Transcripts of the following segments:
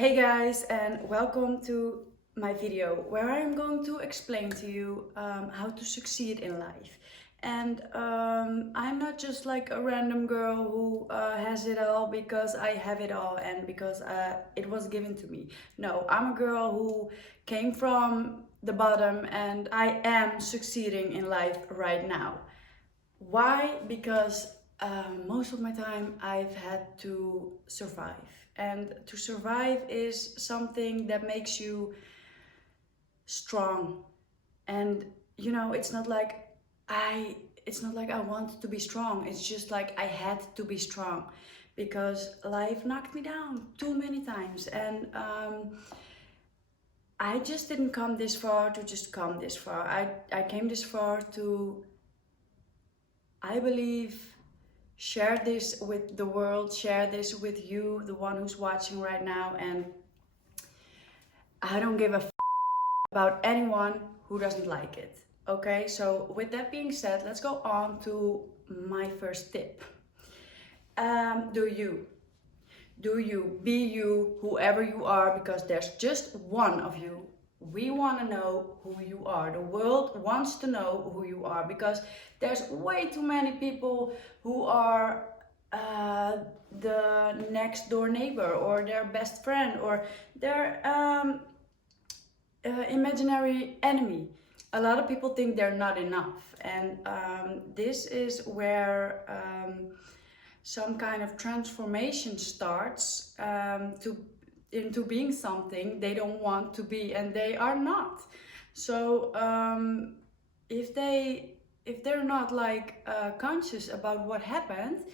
Hey guys, and welcome to my video where I'm going to explain to you how to succeed in life. And I'm not just like a random girl who has it all because I have it all and because it was given to me. No, I'm a girl who came from the bottom and I am succeeding in life right now. Why? Because most of my time I've had to survive. And to survive is something that makes you strong. And it's not like I it's not like I wanted to be strong. It's just like I had to be strong because life knocked me down too many times. And I just didn't come this far to just come this far. I came this far to, I believe, share this with the world, share this with you, the one who's watching right now. And I don't give a about anyone who doesn't like it. Okay, so with that being said, let's go on to my first tip. Do you? Do you? Be you, whoever you are, because there's just one of you. We want to know who you are. The world wants to know who you are because there's way too many people who are the next door neighbor or their best friend or their imaginary enemy. A lot of people think they're not enough, and this is where some kind of transformation starts into being something they don't want to be, and they are not. So if they're not like conscious about what happened,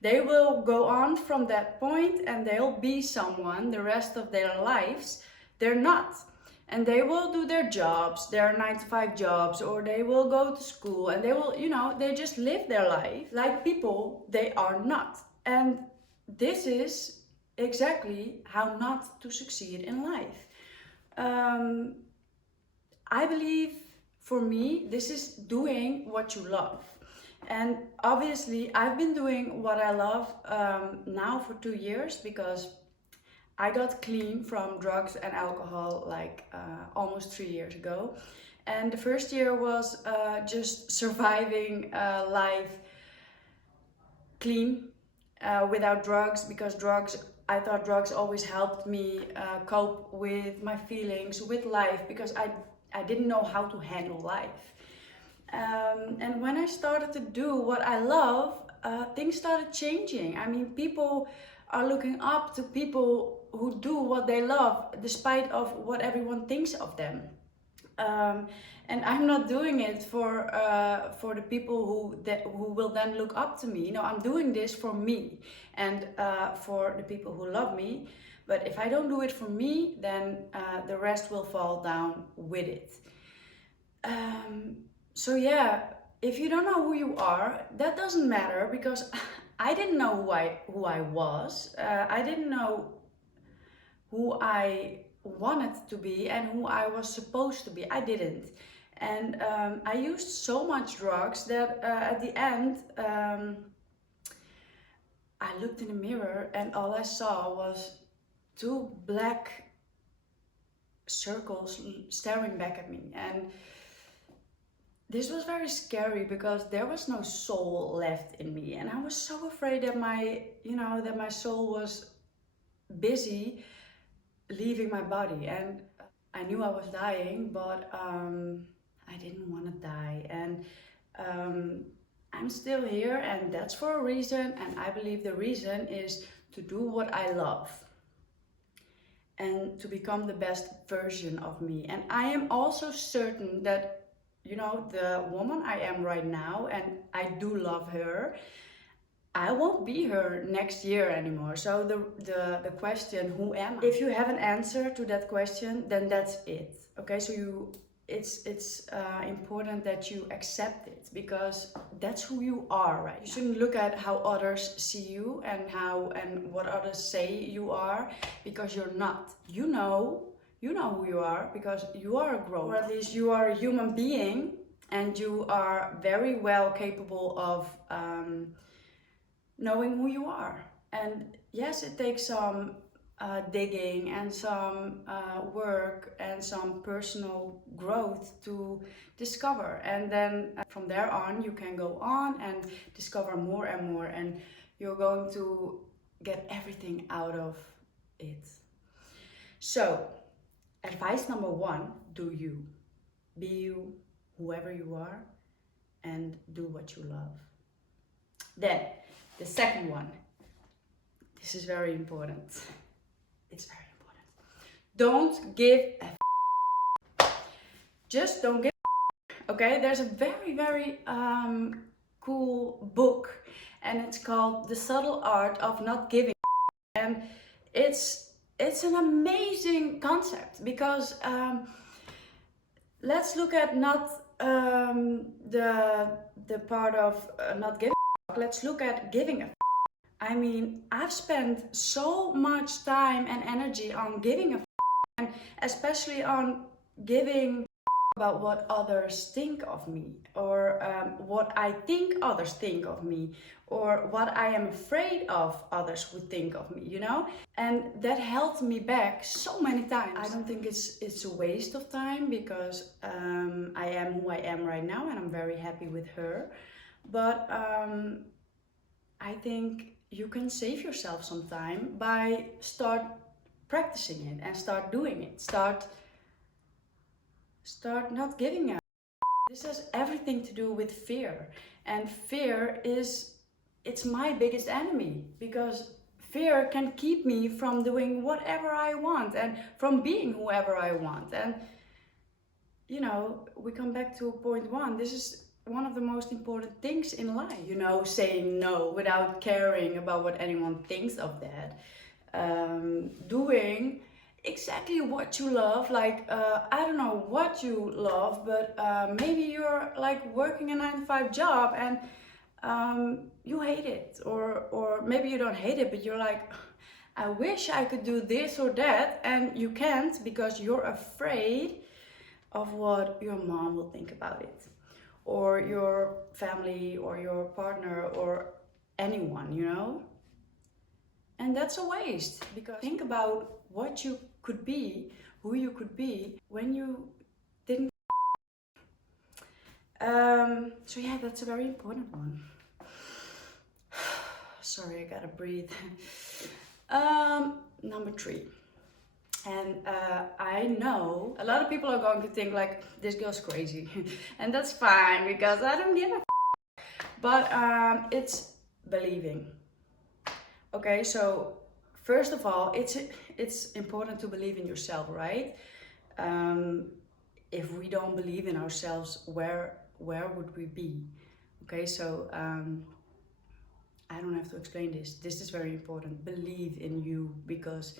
they will go on from that point and they'll be someone the rest of their lives they're not. And they will do their jobs, their 9 to 5 jobs, or they will go to school and they will, they just live their life like people they are not. And this is exactly how not to succeed in life. I believe for me, this is doing what you love. And obviously, I've been doing what I love now for 2 years because I got clean from drugs and alcohol like almost 3 years ago. And the first year was just surviving life clean without drugs, because I thought drugs always helped me cope with my feelings, with life, because I didn't know how to handle life. And when I started to do what I love, things started changing. I mean, people are looking up to people who do what they love, despite of what everyone thinks of them. And I'm not doing it for the people who will then look up to me. I'm doing this for me and for the people who love me. But if I don't do it for me, then the rest will fall down with it. So yeah, if you don't know who you are, that doesn't matter, because I didn't know who I was. I didn't know who I wanted to be and who I was supposed to be. I didn't. And I used so much drugs that at the end, I looked in the mirror and all I saw was two black circles staring back at me. And this was very scary because there was no soul left in me, and I was so afraid that my soul was busy leaving my body. And I knew I was dying, but I didn't want to die. And I'm still here, and that's for a reason. And I believe the reason is to do what I love and to become the best version of me. And I am also certain that the woman I am right now, and I do love her, I won't be her next year anymore. So the question, who am I? If you have an answer to that question, then that's it. Okay, so it's important that you accept it, because that's who you are, right? You shouldn't look at how others see you and what others say you are, because you're not. You know who you are, because you are a grown, or at least you are a human being, and you are very well capable of knowing who you are. And yes, it takes some digging and some work and some personal growth to discover. And then from there on, you can go on and discover more and more, and you're going to get everything out of it. So, advice number one, do you. Be you, whoever you are, and do what you love. Then, the second one. This is very important. It's very important. Don't give a just don't give a okay? There's a very, very cool book, and it's called The Subtle Art of Not Giving a and it's an amazing concept because let's look at not the part of not giving a let's look at giving a I mean, I've spent so much time and energy on giving a and especially on giving about what others think of me, or what I think others think of me, or what I am afraid of others would think of me, you know? And that held me back so many times. I don't think it's a waste of time because I am who I am right now and I'm very happy with her. But I think you can save yourself some time by start practicing it and start doing it. Start not giving up. This has everything to do with fear. And fear it's my biggest enemy, because fear can keep me from doing whatever I want and from being whoever I want. And you know, we come back to point one. This is one of the most important things in life, you know, saying no without caring about what anyone thinks of that. Doing exactly what you love, like I don't know what you love, but maybe you're like working a 9-to-5 job and you hate it, or maybe you don't hate it, but you're like, I wish I could do this or that, and you can't because you're afraid of what your mom will think about it, or your family, or your partner, or anyone, you know? And that's a waste, because think about what you could be, who you could be when you didn't. So yeah, that's a very important one. Sorry, I gotta breathe. Number 3. And I know a lot of people are going to think like, this girl's crazy. And that's fine, because I don't give a but it's believing. Okay, so first of all, it's important to believe in yourself, right? If we don't believe in ourselves, where would we be? Okay, so I don't have to explain this. This is very important. Believe in you, because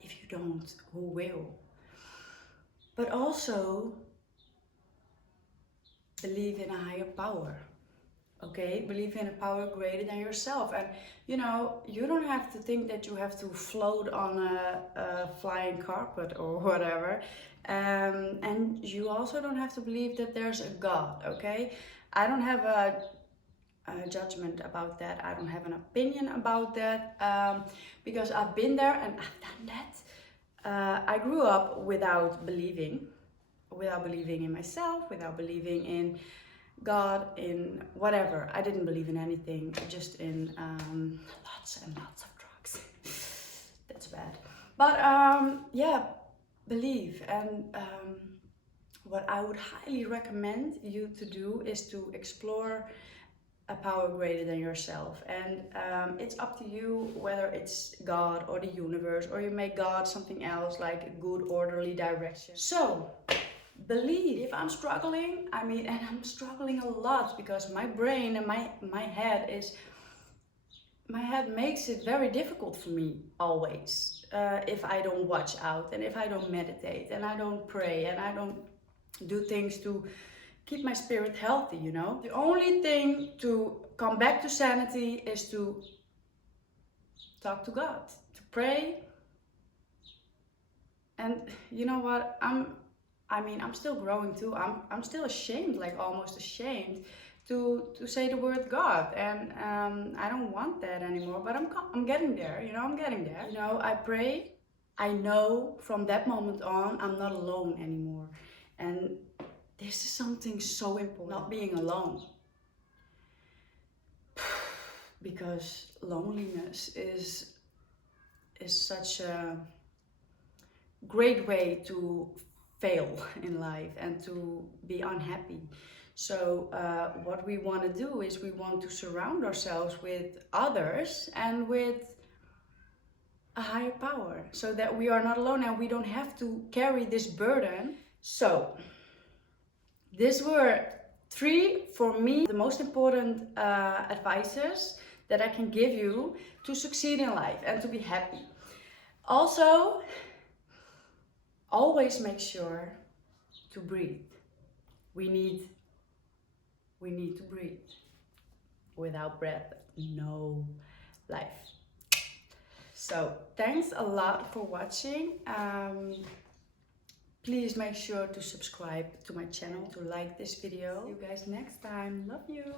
if you don't, who will? But also believe in a higher power. Okay, believe in a power greater than yourself. And you know, you don't have to think that you have to float on a flying carpet or whatever. And you also don't have to believe that there's a God. Okay, I don't have a judgment about that. I don't have an opinion about that, because I've been there and I've done that. I grew up without believing in myself, without believing in God, in whatever. I didn't believe in anything, just in lots and lots of drugs. That's bad. But yeah, believe. And what I would highly recommend you to do is to explore a power greater than yourself. And it's up to you whether it's God or the universe, or you make God something else, like a good orderly direction. So believe. If I'm struggling, I mean, and I'm struggling a lot, because my brain and my head makes it very difficult for me always, if I don't watch out, and if I don't meditate, and I don't pray, and I don't do things to keep my spirit healthy, you know? The only thing to come back to sanity is to talk to God, to pray. And you know what? I'm still growing too. I'm still ashamed, like almost ashamed to say the word God. And I don't want that anymore, but I'm getting there, you know, I'm getting there. You know, I pray I know from that moment on, I'm not alone anymore. And this is something so important, not being alone. Because loneliness is such a great way to fail in life and to be unhappy. So what we want to do is we want to surround ourselves with others and with a higher power, so that we are not alone and we don't have to carry this burden. So these were 3, for me, the most important advices that I can give you to succeed in life and to be happy. Also, always make sure to breathe. We need to breathe. Without breath, no life. So thanks a lot for watching. Please make sure to subscribe to my channel, to like this video. See you guys next time. Love you.